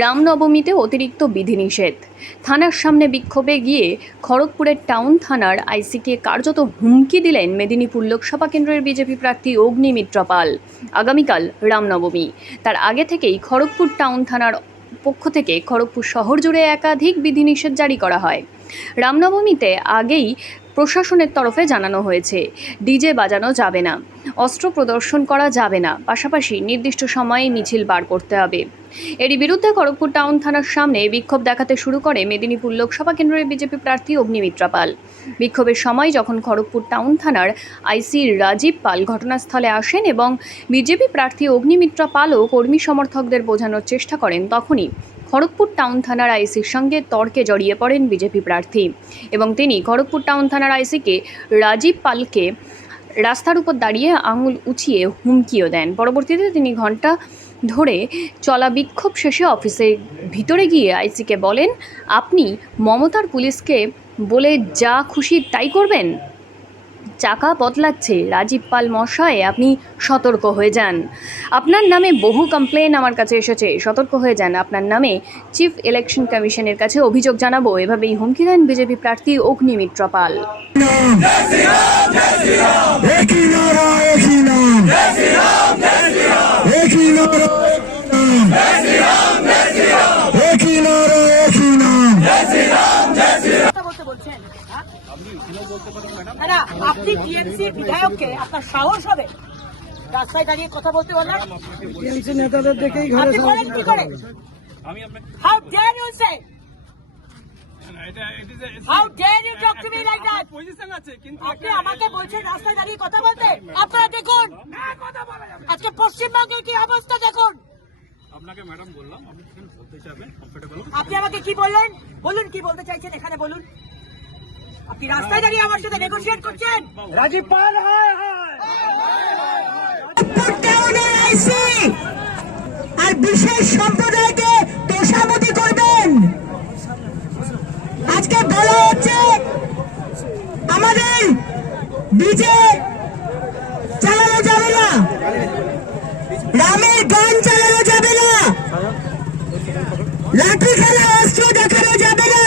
রামনবমীতে অতিরিক্ত বিধিনিষেধ। থানার সামনে বিক্ষোভে গিয়ে খড়গপুরের টাউন থানার আইসিকে কার্যত হুমকি দিলেন মেদিনীপুর লোকসভা কেন্দ্রের বিজেপি প্রার্থী অগ্নিমিত্র পাল। আগামীকাল রামনবমী, তার আগে থেকেই খড়গপুর টাউন থানার পক্ষ থেকে খড়গপুর শহর জুড়ে একাধিক বিধিনিষেধ জারি করা হয়। রামনবমীতে আগেই প্রশাসনের তরফে জানানো হয়েছে, ডিজে বাজানো যাবে না, অস্ত্র প্রদর্শন করা যাবে না, পাশাপাশি নির্দিষ্ট সময়ে মিছিল বার করতে হবে। এরই বিরুদ্ধে খড়গপুর টাউন থানার সামনে বিক্ষোভ দেখাতে শুরু করে মেদিনীপুর লোকসভা কেন্দ্রের বিজেপি প্রার্থী অগ্নিমিত্র পাল। বিক্ষোভের সময় যখন খড়গপুর টাউন থানার আইসি রাজীব পাল ঘটনাস্থলে আসেন এবং বিজেপি প্রার্থী অগ্নিমিত্র পালও কর্মী সমর্থকদের বোঝানোর চেষ্টা করেন, তখনই খড়গপুর টাউন থানার আইসির সঙ্গে তর্কে জড়িয়ে পড়েন বিজেপি প্রার্থী এবং তিনি খড়গপুর টাউন থানার আইসিকে রাজীব পালকে রাস্তার উপর দাঁড়িয়ে আঙুল উঁচিয়ে হুমকিও দেন। পরবর্তীতে তিনি ঘণ্টা ধরে চলা বিক্ষোভ শেষে অফিসের ভিতরে গিয়ে আইসিকে বলেন, আপনি মমতার পুলিশকে বলে যা খুশি তাই করবেন? চাকা বদলাচ্ছে রাজীব পাল মশাই, আপনি সতর্ক হয়ে যান। আপনার নামে বহু কমপ্লেন আমার কাছে এসেছে, সতর্ক হয়ে যান। আপনার নামে চিফ ইলেকশন কমিশনের কাছে অভিযোগ জানাবো, এভাবেই হুমকি দেন বিজেপি প্রার্থী অগ্নিমিত্র পাল। আপনি টিএমসি বিধায়ককে আপনার সাহস হবে রাস্তায় দাঁড়িয়ে কথা বলতে বললেন? টিএমসি নেতাদের দেখেই আপনি বলেন কি করে? How dare you say? How dare you talk to me like that? আপনি আমাকে বলছেন রাস্তায় দাঁড়িয়ে কথা বলতে? আপনারা দেখুন আজকে পশ্চিমবঙ্গের কি অবস্থা দেখুন। আপনাকে ম্যাডাম বললাম, আপনি বলতে চাইবেন কমফোর্টেবল। আপনি আমাকে কি বললেন? বলুন কি বলতে চাইছেন এখানে বলুন। আপনি রাস্তায় দাঁড়িয়ে আমার সাথে নেগোশিয়েট করছেন? রাজীব পাল আর বিশেষ সম্প্রদায়কে তোষামতি করবেন। আজকে বলা হচ্ছে আমাদের ডিজে চালানো যাবে না, রামের গান চালানো যাবে না, লাঠি খেলা অস্ত্র দেখানো যাবে না।